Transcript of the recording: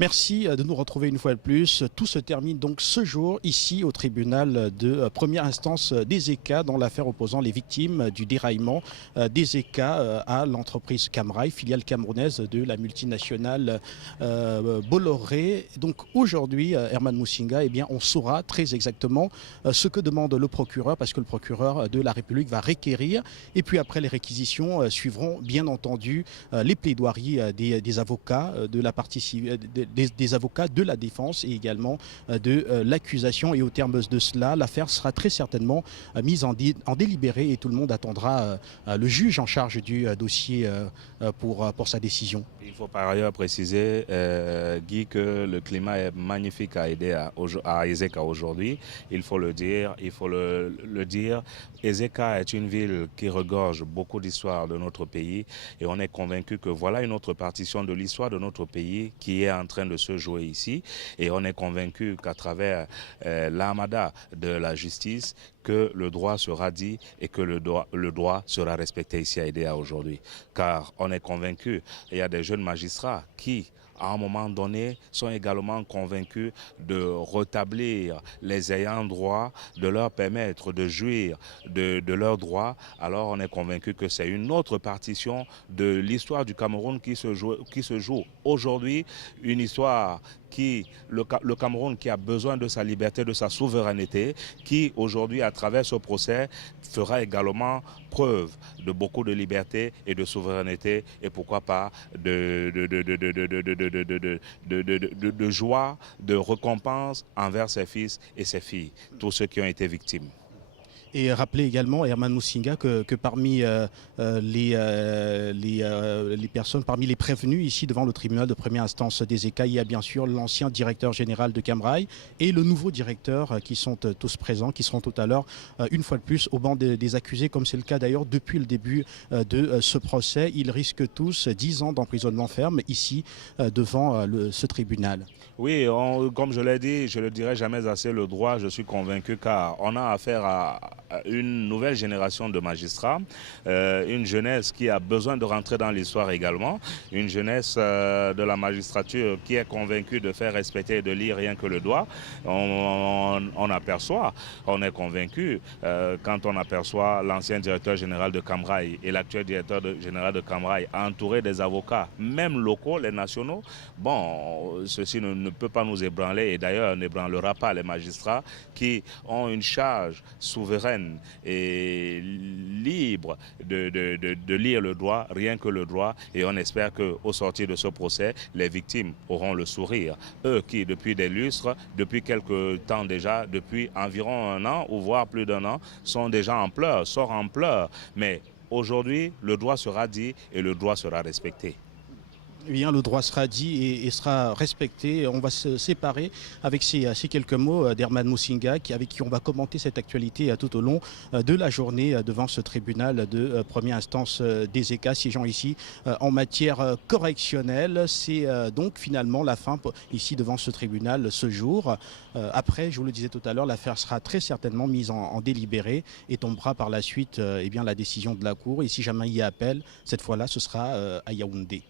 Merci de nous retrouver une fois de plus. Tout se termine donc ce jour ici au tribunal de première instance des ECA dans l'affaire opposant les victimes du déraillement des ECA à l'entreprise Camrail, filiale camerounaise de la multinationale Bolloré. Donc aujourd'hui, Herman Musinga, eh bien, on saura très exactement ce que demande le procureur, parce que le procureur de la République va requérir. Et puis après les réquisitions suivront bien entendu les plaidoiries des avocats de la partie civile, des avocats de la défense et également de l'accusation. Et au terme de cela, l'affaire sera très certainement mise en délibéré et tout le monde attendra le juge en charge du dossier pour sa décision. Il faut par ailleurs préciser, Guy, que le climat est magnifique à aider à Ezeka aujourd'hui. Il faut le dire, Ezeka est une ville qui regorge beaucoup d'histoires de notre pays et on est convaincu que voilà une autre partition de l'histoire de notre pays qui est en train de se jouer ici. Et on est convaincu qu'à travers l'armada de la justice, que le droit sera dit et que le droit sera respecté ici à Edea aujourd'hui. Car on est convaincu, il y a des jeunes magistrats qui, à un moment donné, sont également convaincus de rétablir les ayants droit, de leur permettre de jouir de leurs droits. Alors on est convaincu que c'est une autre partition de l'histoire du Cameroun qui se joue aujourd'hui, une histoire qui, le Cameroun qui a besoin de sa liberté, de sa souveraineté, qui aujourd'hui, à travers ce procès, fera également preuve de beaucoup de liberté et de souveraineté et pourquoi pas de joie, de récompense envers ses fils et ses filles, tous ceux qui ont été victimes. Et rappeler également, Herman Musinga, que parmi les personnes, parmi les prévenus ici devant le tribunal de première instance des ECA, il y a bien sûr l'ancien directeur général de Camrail et le nouveau directeur qui sont tous présents, qui seront tout à l'heure, une fois de plus, au banc des accusés, comme c'est le cas d'ailleurs depuis le début de ce procès. Ils risquent tous 10 ans d'emprisonnement ferme ici devant ce tribunal. Oui, comme je l'ai dit, je ne le dirai jamais assez, le droit, je suis convaincu, car on a affaire à une nouvelle génération de magistrats, une jeunesse qui a besoin de rentrer dans l'histoire également, une jeunesse de la magistrature qui est convaincue de faire respecter et de lire rien que le droit. On aperçoit, on est convaincu, quand on aperçoit l'ancien directeur général de Camrail et l'actuel directeur général de Camrail entouré des avocats, même locaux, les nationaux, bon, ceci ne peut pas nous ébranler et d'ailleurs n'ébranlera pas les magistrats qui ont une charge souveraine et libre de lire le droit, rien que le droit, et on espère qu'au sortir de ce procès, les victimes auront le sourire. Eux qui, depuis des lustres, depuis quelque temps déjà, depuis environ un an ou voire plus d'un an, sont déjà en pleurs, sortent en pleurs. Mais aujourd'hui, le droit sera dit et le droit sera respecté. Bien, le droit sera dit et sera respecté. On va se séparer avec ces quelques mots d'Herman Musinga, avec qui on va commenter cette actualité tout au long de la journée devant ce tribunal de première instance des ECA, siégeant ici en matière correctionnelle. C'est donc finalement la fin ici devant ce tribunal ce jour. Après, je vous le disais tout à l'heure, l'affaire sera très certainement mise en délibéré et tombera par la suite eh bien, la décision de la Cour. Et si jamais il y a appel, cette fois-là, ce sera à Yaoundé.